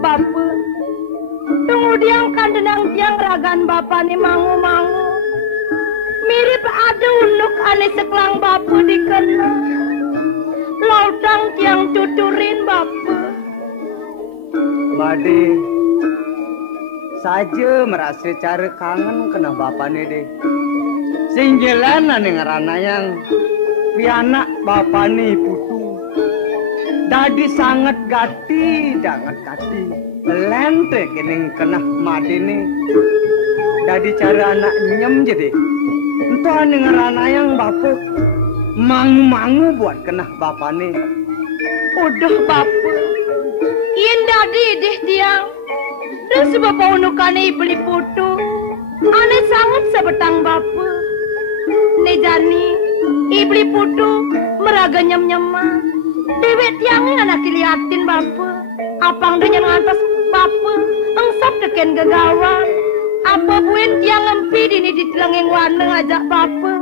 bapa. Tunggu diang kandenang tiang ragan bapa ni mangu-mangu. Mirip ada unuk ane seklang bapa dikena. Lautang tiang tuturin bapa. Made, saja merasa cara kangen kena bapa ni deh. Singgilan ane ngerana yang pianak bapa ni putu. Dadi sangat gati, jangan gati. Lente kini kena made ni. Dadi cara anak nyem jadi. Entah ane ngerana yang bapa mangu-mangu buat kena bapa ni. Udah bapa. Ien dadi deh tiang. Dan sebab unukane beli putu. Ane sangat sebetang bapa. Nejani, ibli putu meraga nyem-nyema. Dewek tiangnya anak liatin bapa. Apang dengan ngantas bapa, engsap teken gegawan. Apa buen tiang empi dini ditelengeng waneng ajak bapa.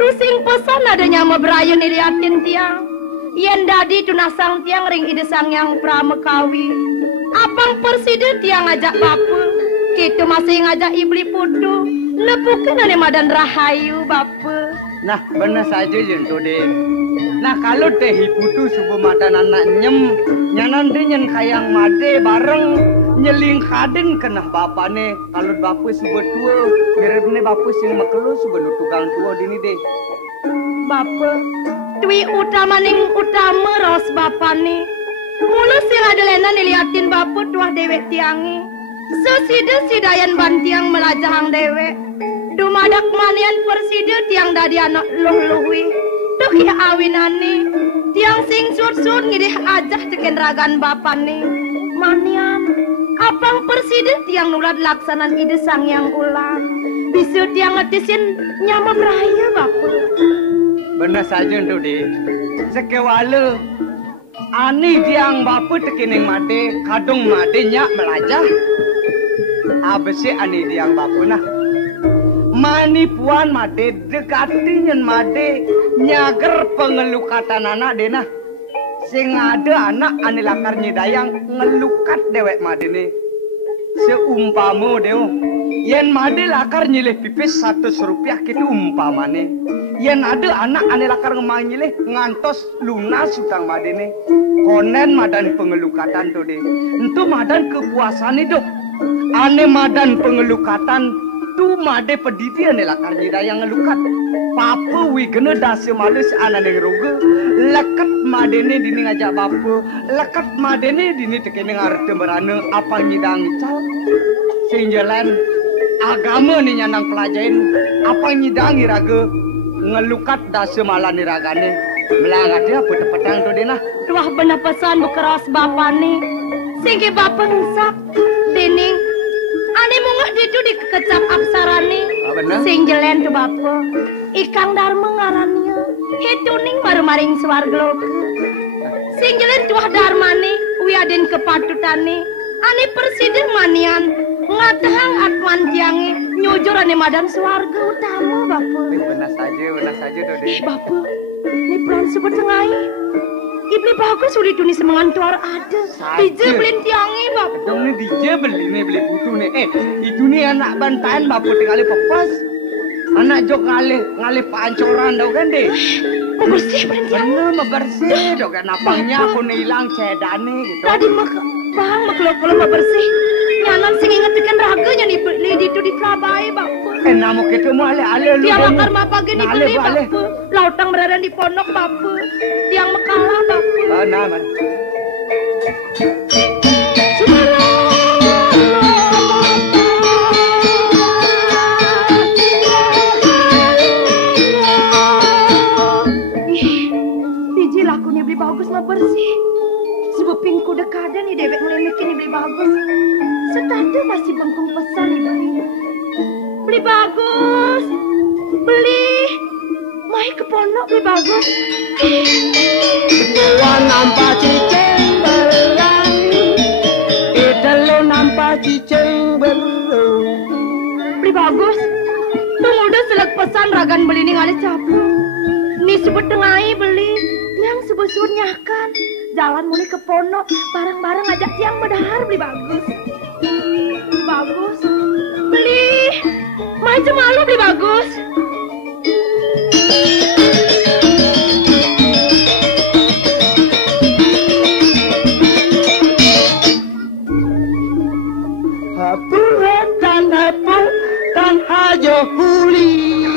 Tusing pesan adanya mau berayu liatin tiang. Yen dadi tunasang tiang ring ide sang yang pramekawi. Apang persida tiang ajak bapa. Kita masih ngajak ibli putu. Lepukan ane madan rahayu bapa. Nah benar saja jentu deh. Nah kalau teh putu subuh madan anak nyem. Nyanan deh nyen kayang made bareng. Nyeling kaden kena bapa ne. Kalau bapa subuh tua. Mirip ne bapa sing makelu subuh nutukang tua dini deh. Bapa. Dwi utama ning utama ros bapa ni. Mula sing ada lena niliatin bapa tuah dewek tiangi. Sesida sidayan bantiang melajahang dewek. Dumadak manian persida tiang dadi anak luh-luhui. Duh ya awinani. Tiang sing sur-sur ngidih ajah teken ragan bapa ni. Manian. Apang persida tiang nulad laksanan ide sang yang ulang. Bisa tiang ngetisin nyama beraya bapa. Benar saja tu deh. Sekewala ani diang bapa tekening made kadung made nyak melajah. Abese ani diang bapa nah. Mani puan made dekati nyen made nyager pengelukatan anak deh nah. Sing ada anak ani lakar nyidayang ngelukat dewek made ni. Seumpamu deo. Yen made lakar nyilih pipis 100 rupiah gitu umpamane. Yen ada anak ane lakar ngemang nyilih ngantos lunas utang made ni. Konen madan pengelukatan tu deh. Entu madan kepuasan hidup. Ane madan pengelukatan tu made pedidi ane lakar nyidayang ngelukat. Papa wigene dasi malus anane roge. Lekat made ni dini ngajak bapa. Lekat made ni dini tekene ngarep merana apa nyidang ical. Singjalan agama ni nyanang pelajain apa nyidang iraga ngelukat dasi malani ragane. Melangat dia petang tu dina. Tuah benar pesan bekeras bapa ni. Singke bapa ngsak. Dening. Ane mungah ditu dikecap aksara ni. Sing jelen tu bapa. Ikang dharma ngarannya. Hituning maru-maring swarga. Sing jelen tuah dharma ni. Wiaden kepatutane. Ane persideng manian. Ngatahang atman tiangi. Nyujur ane madan swarga utama bapa. Benar saja tu deh. Bapa. Ni pelan sebut tengai. Ibli bagus sudah tu ni semangantuar ada. Dije belin tiangi bapa. Dong ni dije beli putu ni. Itu ni anak bantahan bapa tinggal pepas. Anak jok ngalih pancoran tau kan deh. Mau bersih belin tiangi. Bener bersih dong kan napangnya aku ni hilang cedane gitu. Tadi bang kalau mau bersih. Nyanan sing ingetkan raganya ni beli itu di Prabai bapa. Namu kita mu ale lu. Tiang akar mapa gini beli bapa. Lautang berada di pondok bapa. Tiang mekalah bapa. Nah. Biji lakunya beli bagus mah bersih. Sebab pingku dekada nih dewek ngelemekin beli bagus. Setanda masih bengkung pesan nih beli. Beli bagus. Beli. Mai ke pondok beli bagus. Wan nampak cicing berang. Idelo nampak cicing berang. Beli bagus. Tunggu udah selek pesan ragan beli nih ngalih capu. Ni sebut tengai beli. Yang sebut-sebut nyakan. jalan mulai ke Pono, barang-barang ajak tiang bedahar beli bagus. Bagus. Beli. Macam malu beli bagus. Hapuran dan hajo huli.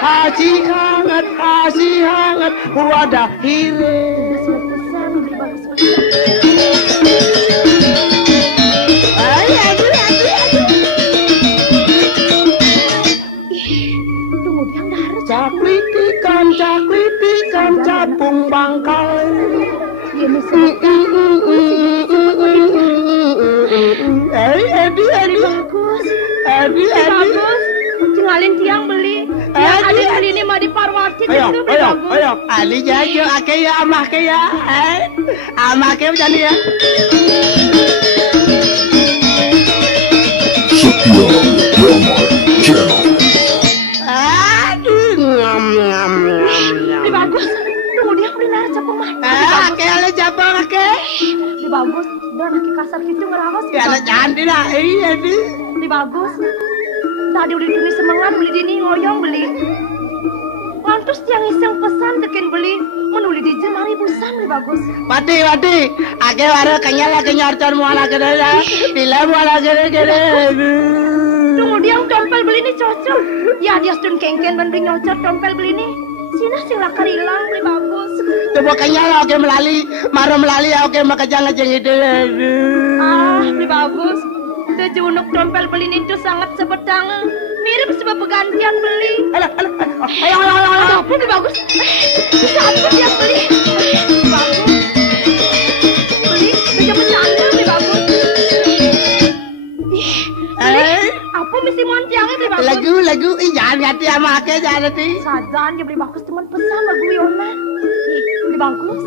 Haji hangat, wadah hire. Pesan beli bagus. Tunggu tiang dahar. Caklitikan capung bangkai. Iya misalnya. Edi. Bagus. Tinggalin tiang beli. Tiang adik kali ini mah di Parwati gitu beli bagus. Ayo, Ali jago ake ya amah ke ya. Amah ke jadi ya. Setia Drama Channel. Beli bagus. Tunggu dia beli nara capung mah. Ake ale capung ake. Beli bagus. Dan laki kasar gitu ngerawas. Ya ada jangan lah. Iya di. Beli bagus. Tadi udah ditulis semangat beli dini ngoyong beli. Lantus tiang iseng pesan teken beli menuli di jemari busan beli bagus. Wadi. Ake waro kenyal kenyorcon muala kene ya. Bila muala kene. Tunggu dia dompel beli ini cocok. Ya dia stun kengken dan beli nyocor dompel beli ini. Sina sing lakar hilang beli bagus. Coba kenyal oke melali, maro melali oke makajang aja gitu. Beli bagus. Sejunuk dompel beli ini tuh sangat sebetang. Mirip sebab pergantian beli. Ayo. Beli bagus. Satu dia beli. Bagus. Beli, bisa bercanda beli bagus. Beli, apa mesti montiangnya beli bagus? Lagu, jangan ganti sama ake jangan nanti. Sadan dia beli bagus teman pesan lagu Yona. Beli bagus.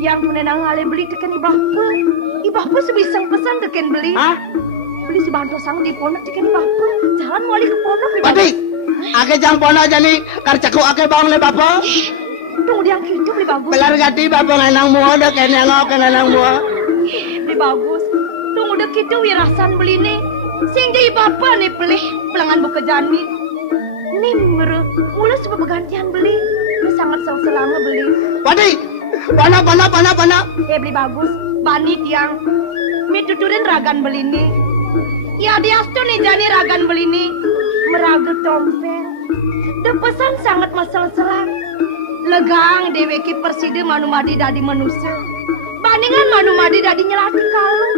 Yang menenang ale beli teken ibahku. Ibahku sebisang pesan teken beli. Hah? Beli si bantu sang di Pono teken ibahku. Jalan wali ke Pono beli Wadi, bagus. ake jang pono aja nih, karcaku ake bang le bapak. Tunggu dia gitu beli bagus. Belar ganti bapak ngenang mua, udah kena ngok ngenang mua. Beli bagus. Tunggu dek itu wirasan beli nih. Sing jadi bapak nih beli pelangan buka jani. Nih mere, mulai sebab bergantian beli. Lu sangat selama beli. Wadi, pana. Beli bagus. Bani tiang. Mi tuturin ragan beli nih. Ya dia tuh nih jani ragan beli nih. Meraga tompel. De pesan sangat masal-selang. Legang deweki perside manumadi dadi manusia. Bandingan manumadi dadi nyelati kalau.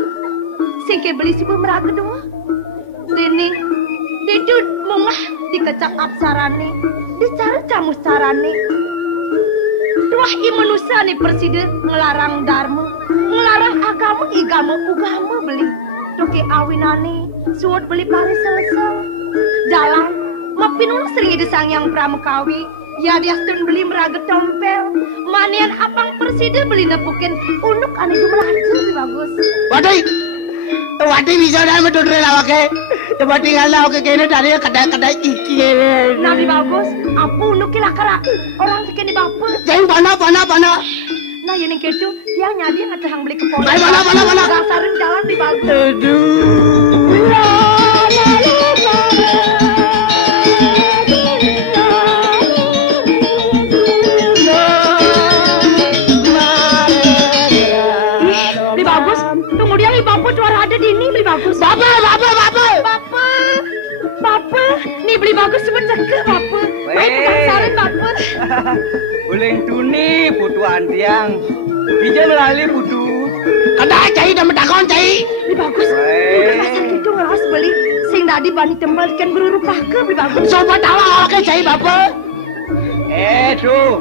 Singke beli si meraga doa. Dini, didu mungah dikecap apsarane, dicara camus carane. Tuah i manusia nih perside ngelarang dharma, ngelarang agama ugama beli. Toke awinane, suot beli pare selesai. Jalan, mapinung sering disang yang pramukawi. Ya dia stun beli meraga tompel. Manian apang perside beli nepukin unuk ane dumelacu lebih bagus. Wadi bisa dah mentutur lawake. Coba tinggal lawake kene dari kadang-kadang iki. Nabi bagus, apa unuk lakara orang sekini bapak. Jeng pana. Nah yang keju dia nyadi ngecehang beli kepala. Mana. Gasarin jalan di bagus. Aduh. Beli bagus, tunggu dia nih bapak suara ada di ini beli bagus. Bapak. Nih beli bagus cuma cekek bapak. Baik gasarin bapak. Uleng tuni putuan tiang. Bija melali putu. Kada cai dah metakon cai. Beli bagus. Udah kasar gitu ngeras beli. Sing tadi bani tembal ikan beruruk ke beli bagus. Sobat tawa oke cai bapak. Tuh.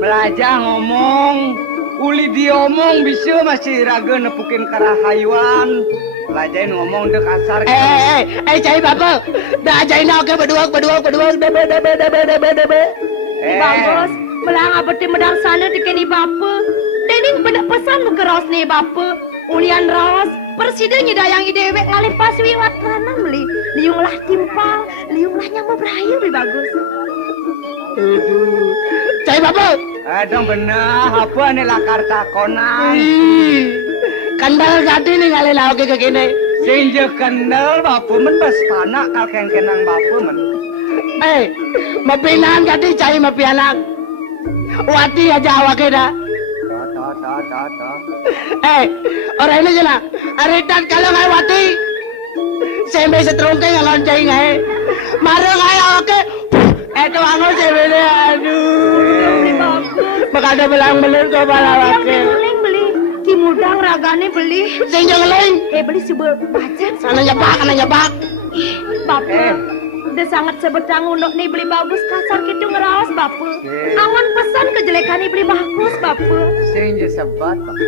Belajar ngomong. Uli diomong bisa masih raga nepukin karahayuan. Belajar ngomong dek kasar. Cai bapak. Dah ajain oke berdua. Bagus. Melang abadi medar sana dikeni bapak. Dening bedak pesan muka ros nih bapak. Ulian ros. Persiden nyidayang idewek ngalih pas wiwat kanan beli. Liunglah timpal. Liunglah nyama berayu beli bagus. Aduh. Cai bapak. Dong bener, apa nih lakar takonan? Kendal tadi nih ngalih lauke ke kene. Sinje kendal bapu men bas panak kal kenang bapu men. Mapinan tadi cai mapianak. Wati aja awake dah. Orang ini jenak. Aritan kalau ngai wati. Sembe setrungke ngalon cai ngai. Mare ngai awake. Itu angol sembe aduh. Makanya belang-beling kau balawake. Yang beli. Ki mudang ragane beli. Sing ngeling. Beli sebuah bacan. Ana nyebak. Bapak. Udah sangat sebetang unuk nih beli bagus kasar gitu ngerawas bapak. Angon pesan kejelekan nih beli bagus bapak. Sinje sebat bapu.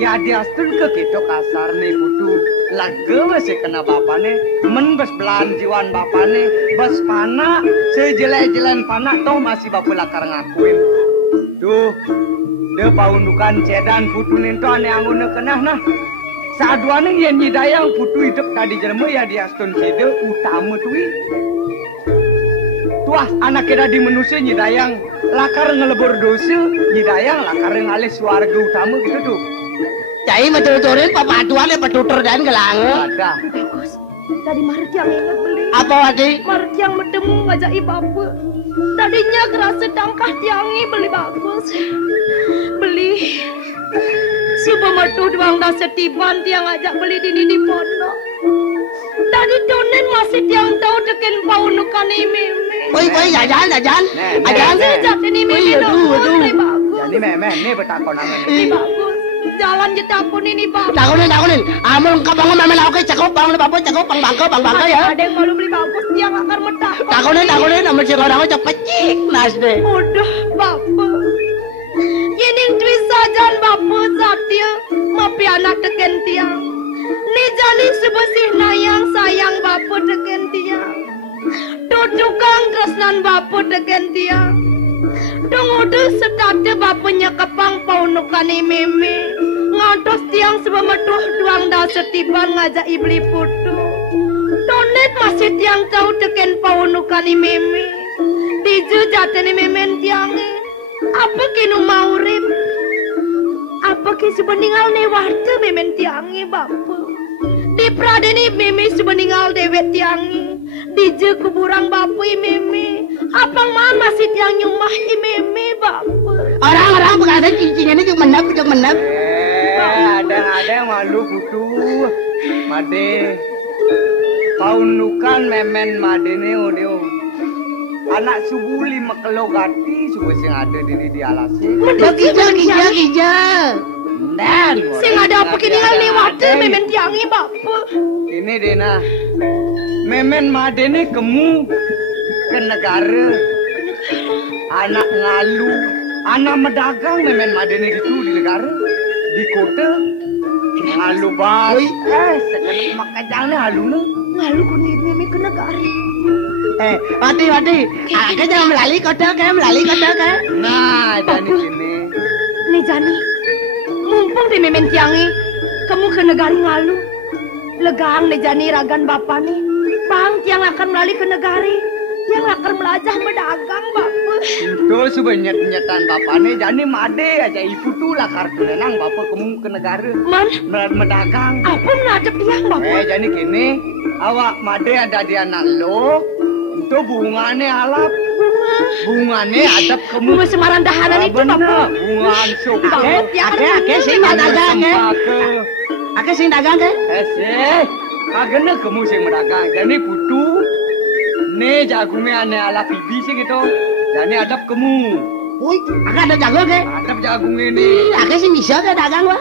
Ya diastul ke gitu kasar nih putu. Laga masih kena bapane. Men bas belan jiwan bapane. Bas panak. Sejelek-jelen panak toh masih bapu lakar ngakuin. Tuh. Dia paundukan cedan putu nento ane anggone kenah nah. Saduane yang nyidayang putu hidup tadi jelema ya diaston sede utama tuh. Tuah anak kira di manusia nyidayang lakar ngelebur dosa nyidayang lakar ngalih swarga utama gitu tuh. Cai metul-tulin papatuan petutur dan gelang. Ada. Bagus. Tadi Marjang ingat beli. Apa wadi? Marjang bertemu ngajak bapak. Tadinya kerasa dangkah tiangi beli bagus. Beli. Subuh metu doang dah setiban tiang ajak beli di pondok. Tadi donen masih tiang tahu teken paunukan ini. Woi, ajan. Ajan. Sejak ini meme dong. Bagus. Jadi memen nih betakon angan. Bagus. Jalan jetapun ini bagus. Takunin. Amun kabangun memen lauke cakep bang bapak cakep bang bangka ya. Ada yang malu beli bagus tiang akar metak. Takunin amun si orang cepet cik nas deh. Udah bapak. Ini duit sajan bapak zatil. Mapi anak teken tiang. Ni jali sebesih nayang sayang bapak teken tiang. Dudukang tresnan bapak teken tiang. Dongodo setate bapaknya kepang paunukani meme. Ngados tiang sebemetuh duang dah setiban ngajak ibli putu. Donet masih tiang tahu teken paunukani meme. Diju jateni memen tiangi. Apa kinu maurip? Apa ki sebeningal ne warte memen tiangi bapak. Di pradeni meme sebeningal dewet tiangi. Diju kuburang bapak meme. Apang man masih tiang nyumah meme bapak. Orang-orang berkata cincinnya ini cuma menap. Ada malu putu. Made. Paundukan memen made ne odeo. Anak subuh 5 kilo gati subuh sing ada di alase. Gija. Dan sing ada apa kini ngal lewat memen tiangi bapak. Ini Dena. Memen madene kemu ke negara. Anak ngalu, anak medagang memen madene gitu di negara. Di kota ngalu bas. Sekarang makajangnya halu ne. Ngalu kundi memen ke negara. Wati. Aku jangan melalui kota kan. Nah, jadi sini. Nih Jani, mumpung di memen tiangi, kamu ke negara ngalu. Legang nih Jani ragan bapak nih. Bang, tiang akan melalui ke negara. Tiang akan melajah berdagang bapak. Itu sebanyak-nyetan bapak nih. Jadi made aja ibu tuh lah kartu nenang bapak kamu ke negara. Man, medagang. apa menadap tiang bapak? Jadi gini, awak made ada di anak lo. Itu bunganya alap. Bunganya adab kamu. Bunga semaran dahanan itu bapak. Bunga suka. Ake sing dagang ke. Ake sing dagang ke. Sih. Kagak kamu sing medagang. Jadi putu. Nih jagungnya ane ala bibi sih gitu. Jadi adab kamu. Woi, ake ada jagung ke. Adab jagung ini. Ake sing bisa ke dagang wah.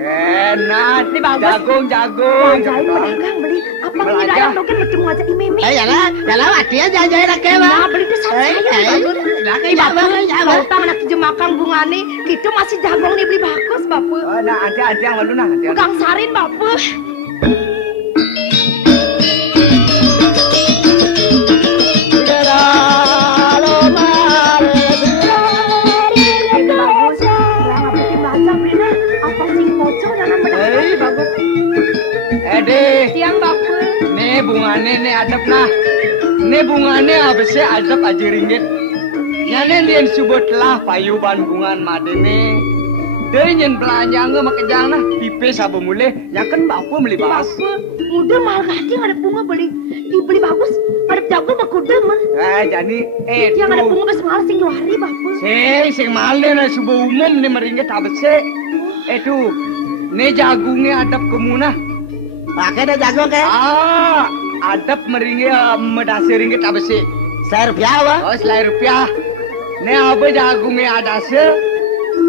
Enak. Ini bagus. Jagung. Wajahin pedagang beli. Apa ngira yang mungkin bertemu aja imeme. Yalah wati aja laki wah. Nah, beli itu saya. Laki Bapak, kalau anak jemakan bungane, gitu masih jagung nih beli bagus bapak. Nah, ada yang malu nah. Bukan sarin bapak. Tiang bapak. Nih bungane nih adab nah. Nih bungane habisnya adab aja ringgit. Nyanen dia sebutlah payuban bungan madene. Dengan belanja nggak makejang nah pipe sabu mulai yang kan bapak beli bas. Muda mahal kaki ada bunga beli bagus. Ada jago mah kuda mah. Jadi Yang ada bunga bas mahal sing 2 hari bapak. sing mahal na subuh umum ni meringgit habis itu ne jagungnya adap kemuna. Pakai dah jago ke? Adap meringgit medasi ringgit habis Rupiah apa? Oh Rp1 ne apa jagungnya ada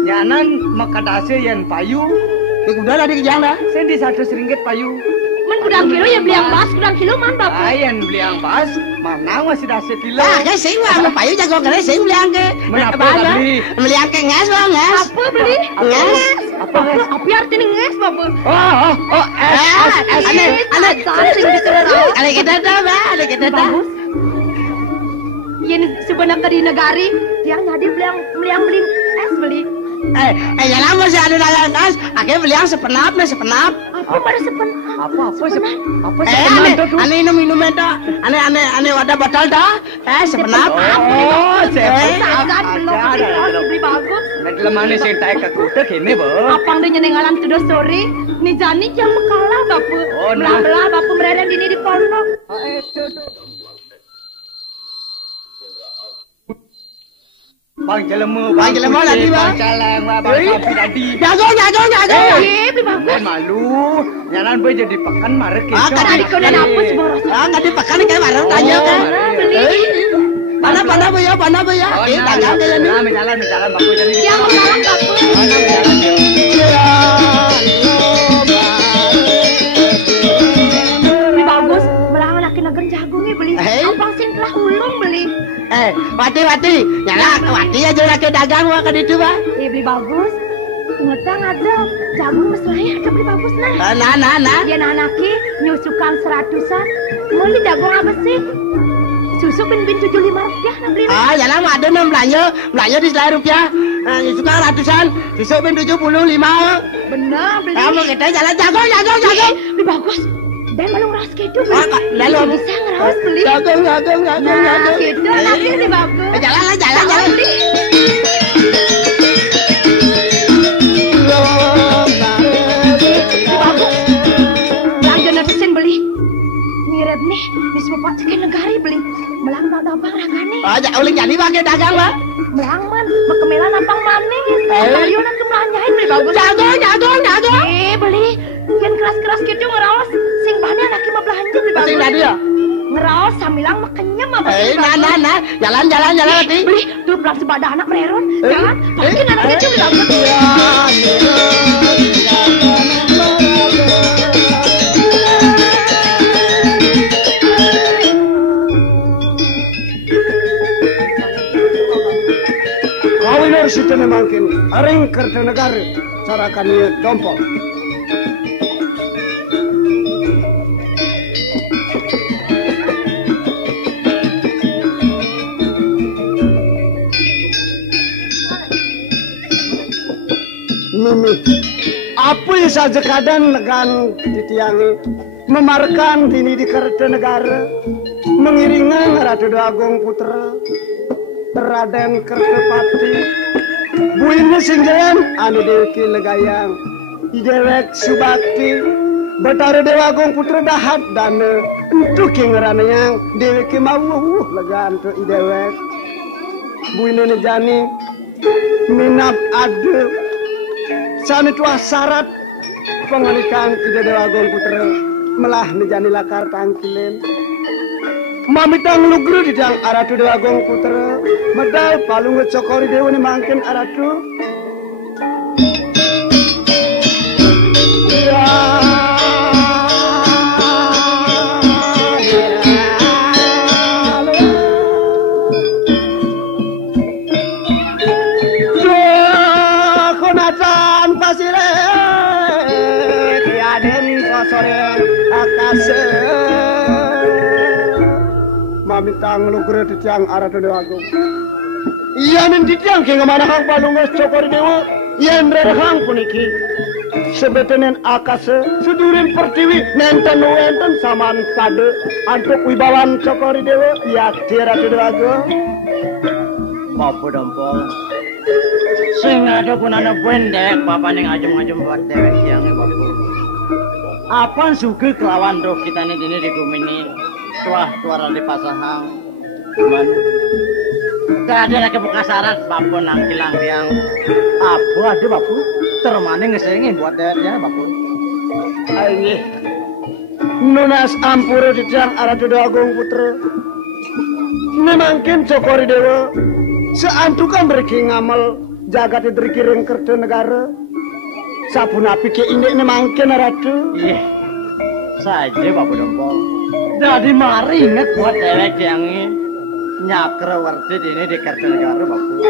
Nyanan makadase yang payu. Udah tadi kejang dah. Sendi 100 ringgit payu. Man kudang kilo ya beli yang bas, kudang kilo man bapak. Ayan beli yang bas, mana masih dase kilo. Ke sing lah, payu jago kene sing beli angke. Menapa beli? Beli angke ngas bang, ngas. Apa beli? Ngas. Apa ngas? Apa artinya nges bapak? Ada kita dah, ada kita dah. Ini sebenarnya di negari, dia nyadi beli yang es beli. Jangan masih ada dalam ngas. Akhirnya beli yang sepenap. Apa baru sepenap? Apa Ane minum itu. Ane wadah botol dah. Sepenap. Beli bagus. Nanti mana sih tak kekutek ini boh. Apang dia nyenengalan tuh sore. Nih jani jam kalah bapak. Belah bapak mereren dini di pondok. Bang jelemu tadi bang. Bang caleng, bang kopi tadi. Jago. Beli bagus. Malu, nyanan boy jadi pakan marek itu. Tadi kau dan apa sih boros? Tadi pakan kan bareng tanya kan. Beli. Mana bu ya? Tangan ke ni. Jalan baku jadi. Yang kalah bapak. Beli bagus. Belang laki nagen jagungnya beli. Apang sing telah ulung beli. Wati. Nyala, wati aja laki dagang wah kan itu bah. Beli bagus. Ngetang ada jagung meselahnya ada beli bagus nah. Nah. Dia nanaki nyusukan 100-an. Mau li jagung apa sih? Susu bin Rp75 nah beli. Nyala ada mah belanja di Rp100. Suka ratusan, susu bin 75. Bener beli. Kamu kita jalan jago. Beli bagus. Dan malu ngeras gitu beli. Lalu Bisa ngeras beli. jago. Nah gitu nanti beli bagus. Jalan. Beli. Lanjut nebesin beli. Mirip nih, mis bapak cekin negari beli. Melang abang ragane. Uling jadi pakai dagang bah. Melang man, mekemelan abang manis. Ayo nanti melanjain beli bagus. Jago. Beli. Yang keras-keras gitu ngerawas. Sing bani anak mah belanja beli bagus. Sing tadi ya? Ngerawas samilang makanya mah beli Nah. Jalan hati. Beli tuh belum sebadah anak meron. Jalan. Pakai anak kecil beli bagus. Kawin harus itu memangkin. Aring kerja negara. Carakan dia dompok. Mimi, apa yang saja kadang negan ditiangi, memarkan dini di Kertanegara, mengiringan Ratu Agung Putra, Raden Kertapati, buinnya singgalan, anu Dewi Legayang, Idewek Subakti, Batara Dewa Agung Putra dahat dan untuk yang yang Dewi mau legan tu Idewek, buinnya jani, minap adu. Sana itu syarat pengalikan Ida Dewa Agung Putra melah menjadi lakar tangkilen. Mamitang lugru di dang Aratu Dewa Agung Putra medal palung ngecokori dewa ni mangkin Aratu. Mamitang lugre di tiang Aratu Dewa Agung. Iya nen di tiang ke mana hang palungas cokor dewa. Iya hang puniki. Sebetenen akase sedurin pertiwi nenten wenten saman kade antuk wibawan cokor dewa. Iya Ratu Dewa Agung. Bapak dompol. Sing ada gunanya pendek, bapak ning ajum-ajum buat dewek yang bapak. Apaan suge kelawan roh kita ini di kumini. Tuah di pasahang. Cuman gak ada lagi bekasaran bapak nang kilang yang apa ada bapak termane ngesengin buat dewek ya bapak. Ayo. Nunas ampura ditiang aratu agung putra. Memangkin cokori dewa. Seantukan mereka ngamal jagat dirikiring kerja negara. Sabun api ke ini memangkin aratu. Iya. Saja bapak dompol. Jadi mari ingat buat dewek yang nyakra warti ini di kerja negara bapak.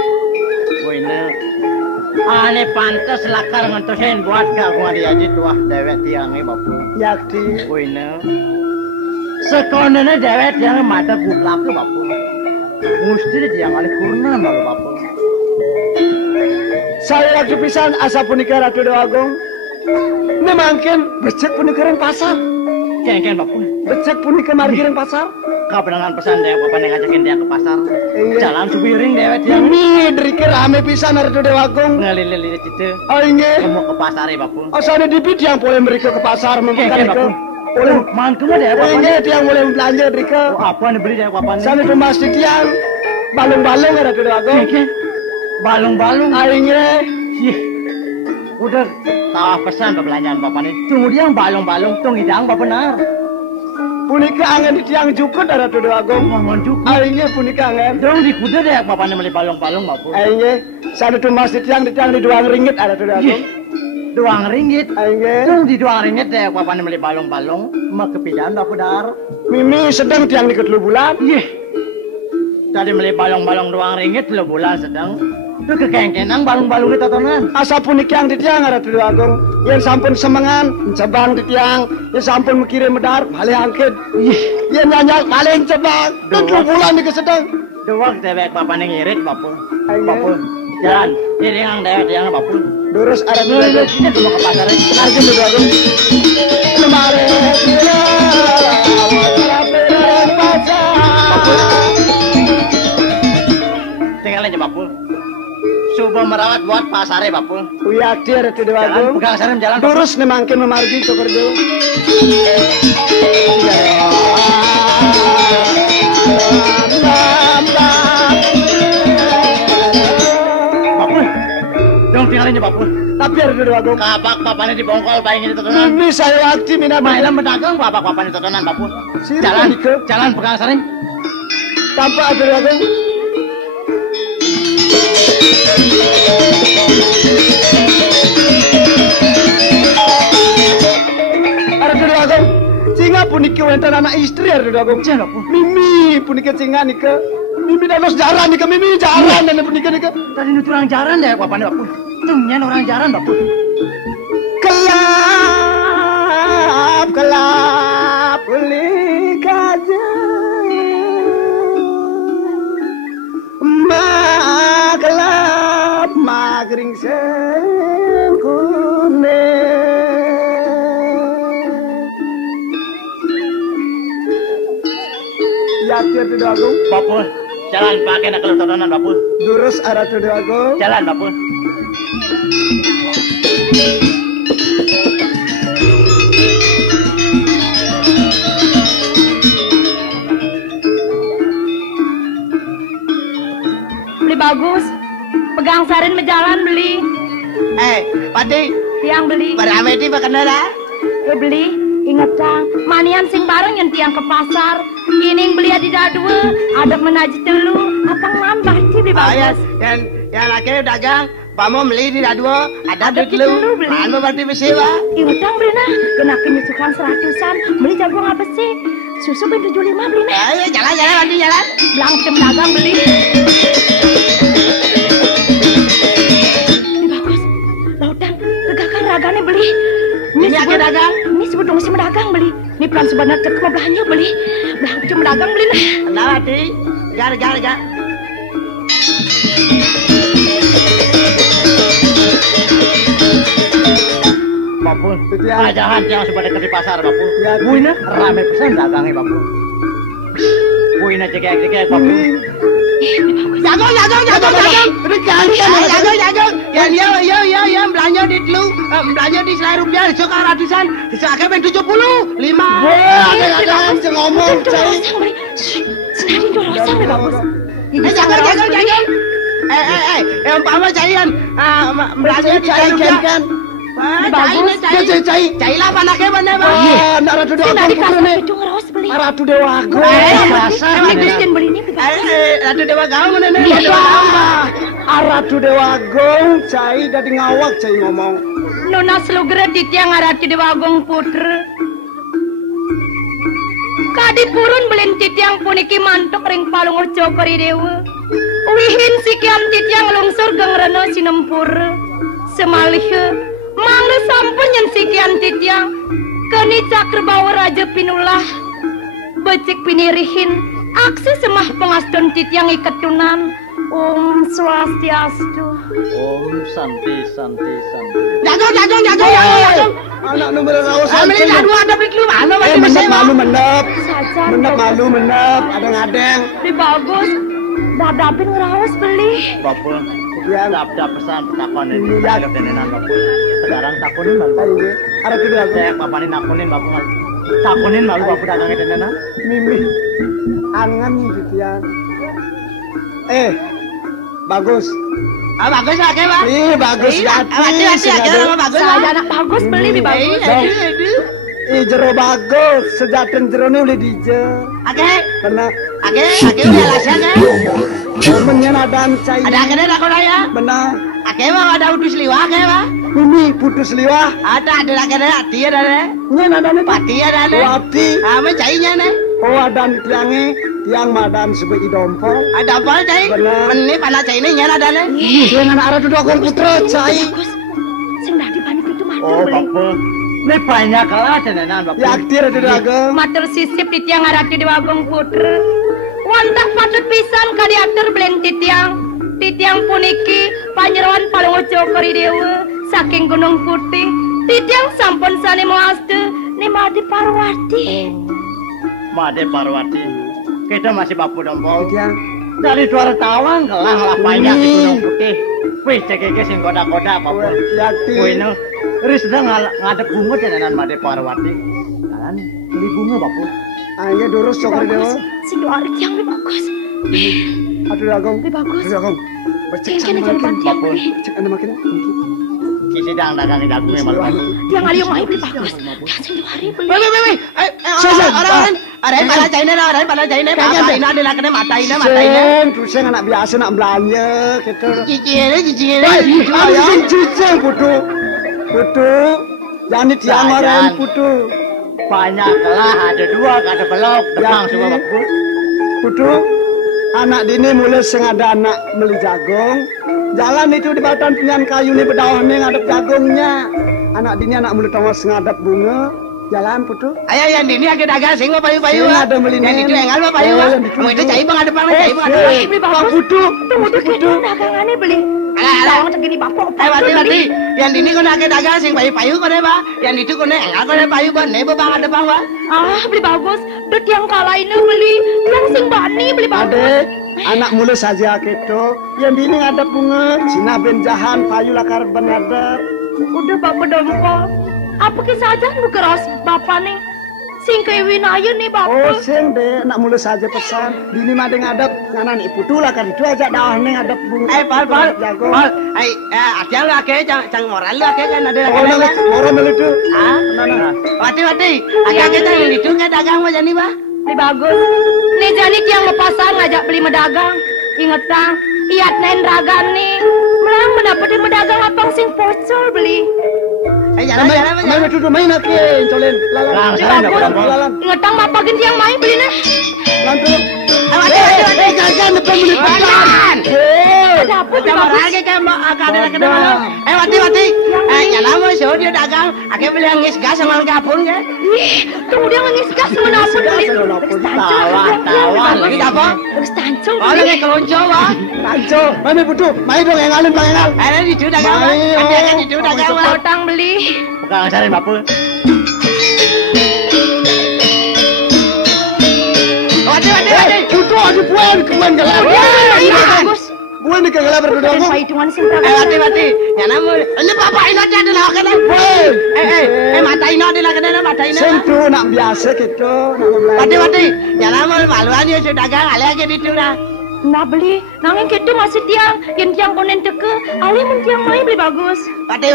Wina. Ane pantas lakar ngentosin buat kagungan diaji tuah dewek tiangnya bapak. Yakti. Wina. Sekononnya dewek tiangnya mata gublak bapak. Mesti dia yang alih kurna bapak. Saya lagi pisan asa punika Ratu Agung. Memangkin becek punika ring pasar. Kengken bapak. Becek punika margi ring pasar. Kapenangan pesan dewek bapak yang ngajakin dia ke pasar. Iya. Jalan subiring dewek tiang. Ini deriki rame pisan Ratu Agung. Ngelilil itu. Oh inge. Mau ke pasar ya bapak. Asane dipit yang boleh mereka ke pasar Kengken membuka bapak. boleh. Mantu mah dewek bapak. Inge tiang boleh belanja mereka. Apa yang beli dewek bapak? Sana ke masjid tiang balung-balung Ratu Agung. Kengken. Balung-balung. Inge. Ih, udah tawah pesan belanjaan bapak nih. Tunggu dia yang balong-balong, tunggu hidang bapak benar. Punika angen di tiang jukut Ratu Agung. Mohon juga. Inge punika angen. Dong di kuda deh bapak nih beli balong-balong bapak. Inge. Sana ke masjid tiang di 2 ringgit Ratu Agung. Ringgit. Inge. Tunggu di 2 ringgit deh bapak nih beli balong-balong. Mau kepidaan bapak dar. Mimi sedang tiang di 2 bulan. Ih, tadi beli balong-balong 2 ringgit 2 bulan sedang. Itu kekengkenang balung-balung itu totonan. Asa punika yang di tiang Ratu Agung. Yang sampun semangan, cabang di tiang. Yang sampun mengirim medar, balik angkit. Yang nyanyak, balik cabang. 2 bulan di kesedang. Doang dewek bapak nih ngirit bapak. Ayo. Bapak, jalan. Ini yang dewek yang bapak. Durus Ratu Agung. Ini dulu ke pasar. Lagi Ratu Agung. Lemari kira, Tinggal aja bapak. Coba merawat buat pasare bapak. Uyak dia Ratu Jalan Agung. pegang sarem jalan. Durus memangkin memargi cokor dewa. Bapak. Dong tinggalin aja bapak. Tapi Ratu Agung. Kabak bapaknya dibongkol bayangin di totonan. Ini saya waktu mina Mainan pedagang babak bapaknya totonan bapak. Sini, Jalan Nike. jalan pegang sarem. tanpa Ratu Agung. Ratu Agung. Singa puniki wenten anak istri Ratu Agung. Jangan bapak. Mimi puniki singa nika. Mimi dalos jalan nika. Mimi jalan dan puniki nika. Tadi nu orang jaran deh bapaknya bapak. Tungnya orang jaran bapak. Kelap kelap beli kaja. Magelap magring sengkune. Ya Ratu Agung. Bapak, jalan pakai nak kalau totonan bapak. Durus Ratu Agung. Jalan bapak. Beli bagus. Pegang sarin menjalan beli. Padi, Tiang beli. berame di bakandara. Beli. Ingat cang, manian sing bareng yang tiang ke pasar. Ini beli di dua, ada menaji telu. Apang nambah sih beli bagus. yang laki dagang, pamu beli di dua, Ada dulu beli. Anu berarti besiwa. Ingat cang beli nah, kena kenyusukan 100-an. Beli jagung apa sih? Susu ben 75 beli nah. Ayo jalan Adi jalan. Langsung dagang beli. Beli bagus. Lautan, tegakkan raganya beli. Ini aja dagang. Ini sebelum si dagang beli. Ini pelan sebenarnya cek mau belanja beli. Belanja dagang beli nah. Kenal Adi, gar. Bapak, ajahan yang sudah dekat di pasar, Bapak. Ya, Bu ini rame pesan dagangnya, Bapak. Puin aja kayak bapu. Jagung. Ya, belanja di dulu, belanja di selai rupiah, sekarang ratusan, sekarang pengen 75. Ada ngomong, cai. Senari dorosang nih bagus. Jagung. Umpama caian, belanja di selai rupiah. Cai lah panaknya mana bang? Nak ratu dewa Senari agung kasar nih. kecung rawas beli. Ratu dewa agung. Kristen beli ini bagus. Ratu dewa kau mana nih? Ratu dewa agung, cai dari ngawak cai ngomong. Nona selugera di tiang Ratu Dewa Agung putra. Kadi purun belin titiang puniki mantuk ring palung ojo kori dewa. Wihin sikian titiang lungsur geng reno sinempur. Semalih mangga sampun yen sikian titiang. Keni cakr bawa raja pinulah. Becik pinirihin. Aksi semah pengaston titiang iketunan. Om Swastiastu. Om Santi. Jagung. Anak nomor rawasan. Ambil dua ada piklu mana macam Menep malu menep. Saja. Menep. Adeng-adeng. Di bagus. Dadapin ngerawas beli. Bapu. Yang Dap pesan takon ini. Ya. Tenenan bapu. Sekarang takonin malu. ini. Ratu dewa agung. Saya papanin nakonin bapu. Takonin malu bapu dagangnya tenenan. Mimi. Angan gitu ya. Bagus. Bagus lah ke bang? Bagus Hati-hati nama bagus. Saya anak bagus beli di bagus. Jero bagus. Sejaten jero ni boleh dije. Oke. Benar. Oke udah alasan ya. Menyenadan cai. Ada kena aku raya. Benar. Oke bang ada udus liwak ya bang. Mimi putus liwah. Ada kena hati ada nih. Nyenadan itu. Pati ada nih. Wapi. Ame cainya nih. Oh adan tiang madan sebagai dompol. Ada apa cai? Benar. Ini panas cai ini nyana ada nih. Dengan arah duduk agung putra cai. Bagus. Sing dah dipanik itu matur Oh beli. bapu. Ini banyak lah tenenan bapu. Yaktir duduk agung. Matur sisip di tiang Ratu Dewa Agung putra. Wantah patut pisan kadiatur belen titiang. Titiang puniki panyeruan palung ojo kori dewa. Saking Gunung Putih. Titiang sampun sani muastu. Nimadi Parwati. Made Parwati. Kita masih bapu dompol. Tiang. Dari 2 tahun kelang lah banyak di Gunung Putih. Wih cekeke sing koda-koda bapu. Yaktir. Wih no. Riz dah ngadep bunga tenenan Made Parwati. Kalan beli bunga bapu. Ayo durus cokor dewa. Bagus. Sing doa tiang lebih bagus. Aduh agung. Lebih bagus. Aduh agung. Becek Kayaknya sama jalan makin. tiang beli. Cek anda makin. Kisi dagang dagungnya malu. Tiang aliung main lebih bagus. Tiang sing doa beli. Wih. Orang pada China apa ini ada kena mata ini. Sen anak biasa nak belanja gitu. Cici. Ayam cicing putu. Jangan tiang orang putu. Banyak lah, ada 2, ada belok, depan semua bapu. Putu. Anak dini mulai ada anak beli jagung. Jalan itu di batan pinyan kayu ni bedawah ni ngadep jagungnya. Anak dini anak mulai tawas ngadep bunga. Jalan putu. Ayo yang dini agak dagang sing payu-payu. Sing ada beli yang itu engal payu. Mau itu cai bang ada pangan cai bang ada. Lebih bagus. Putu. Tunggu dulu dagangannya beli. Dagang segini bapak. Mati. Yang dini kau nak dagang sing payu-payu kau ba. Yang itu kau engal kau payu bang. Nebo bang ada bang ba. Beli bagus. Dut yang kalah ini beli. Yang sing bani beli bagus. Ade, anak mulai saja gitu. Yang dini ngadep bunga. Cina benjahan payu lakar benadep. Udah bapak dompol. Apa kisah aja lu keras bapak nih? Sing kewin aja nih Oh, bapak. sing deh, nak mulai saja pesan. Dini mah ngadep nganan ibu tu lah kan itu aja dah nih ngadep bunga. Pal. jago. Asyang lu akeh cang moral lu akeh kan ada Oh, dagang. orang itu. Ah, Wati. Agak kita yang itu nggak dagang macam ni ba? Beli bagus. Nih jadi yang mau pasar ngajak beli medagang. Ingat tang, iat nain ragan nih. Melang mendapatin medagang apang sing pocol beli. Jalan. Main itu mainake, colen. Lalang. Beli bagus. Ingat tang bapak ganti yang main beli nih. Lantu. Jajan depan beli pesan. Ada apa beli Macam bagus? orang ke mau ada kena mana? Wati. Jalan mau show dia dagang. Akeh beli yang gas sama kapun ke? Ih, tunggu dia ngengis gas mana pun beli. Tawa. Lagi apa? Terus tancung Oh, lagi kelonco ba? Lanco. Main putu. Main dong engalin bang engal. Ada di situ dagang. Ada di situ dagang. utang beli. Bukan cari bapu. Wati. kemen gelap. Bagus. Bukan di gelap berdua. Dan pahituan simpra. Mati. Nyana mo. Ini papa ino dia adalah kena. Mata ino adalah kena mata ino. Sentu nak biasa gitu. Mati. Nyana mo maluan ya sudah dagang ale aja di tuna. Nah beli, nanging gitu masih tiang, yang tiang konen teke, ali mun tiang mai beli bagus. Mati.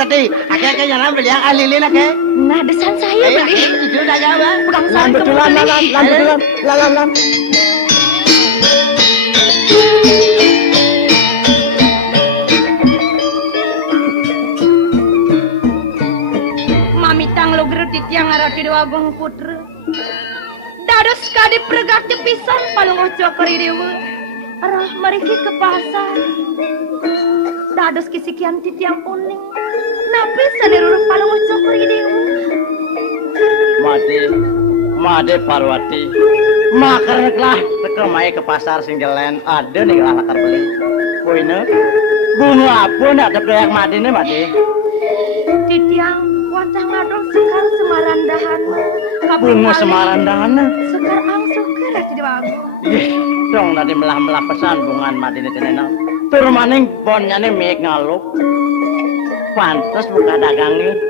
Akhirnya nyana beli yang alilin ake. Nah desan saya beli. Itu dagang bang. Pegang Lan sarung betulan, lan. Mamitang lo gerut tiang arati doa gong putra. Dados kade pregak pisan palung ojo kori dewa. Arah mereka ke pasar. Dados kisikian titiang kuning. Napi saniruruk palung ojo kori dewa. Made Parwati. Makarlah teka mae ke pasar singgelen ada nih lah lakar beli. Poine. Bunga apa nak ada proyek made nih made. Titiang wajah ngadong sekar semarandahan. Bunga semarandahan. Sekar angsuker ati bagus. Dong tadi melah pesan bungan made ini tenena. Tur maning bonnya nih mek ngaluk. Pantes buka dagangnya.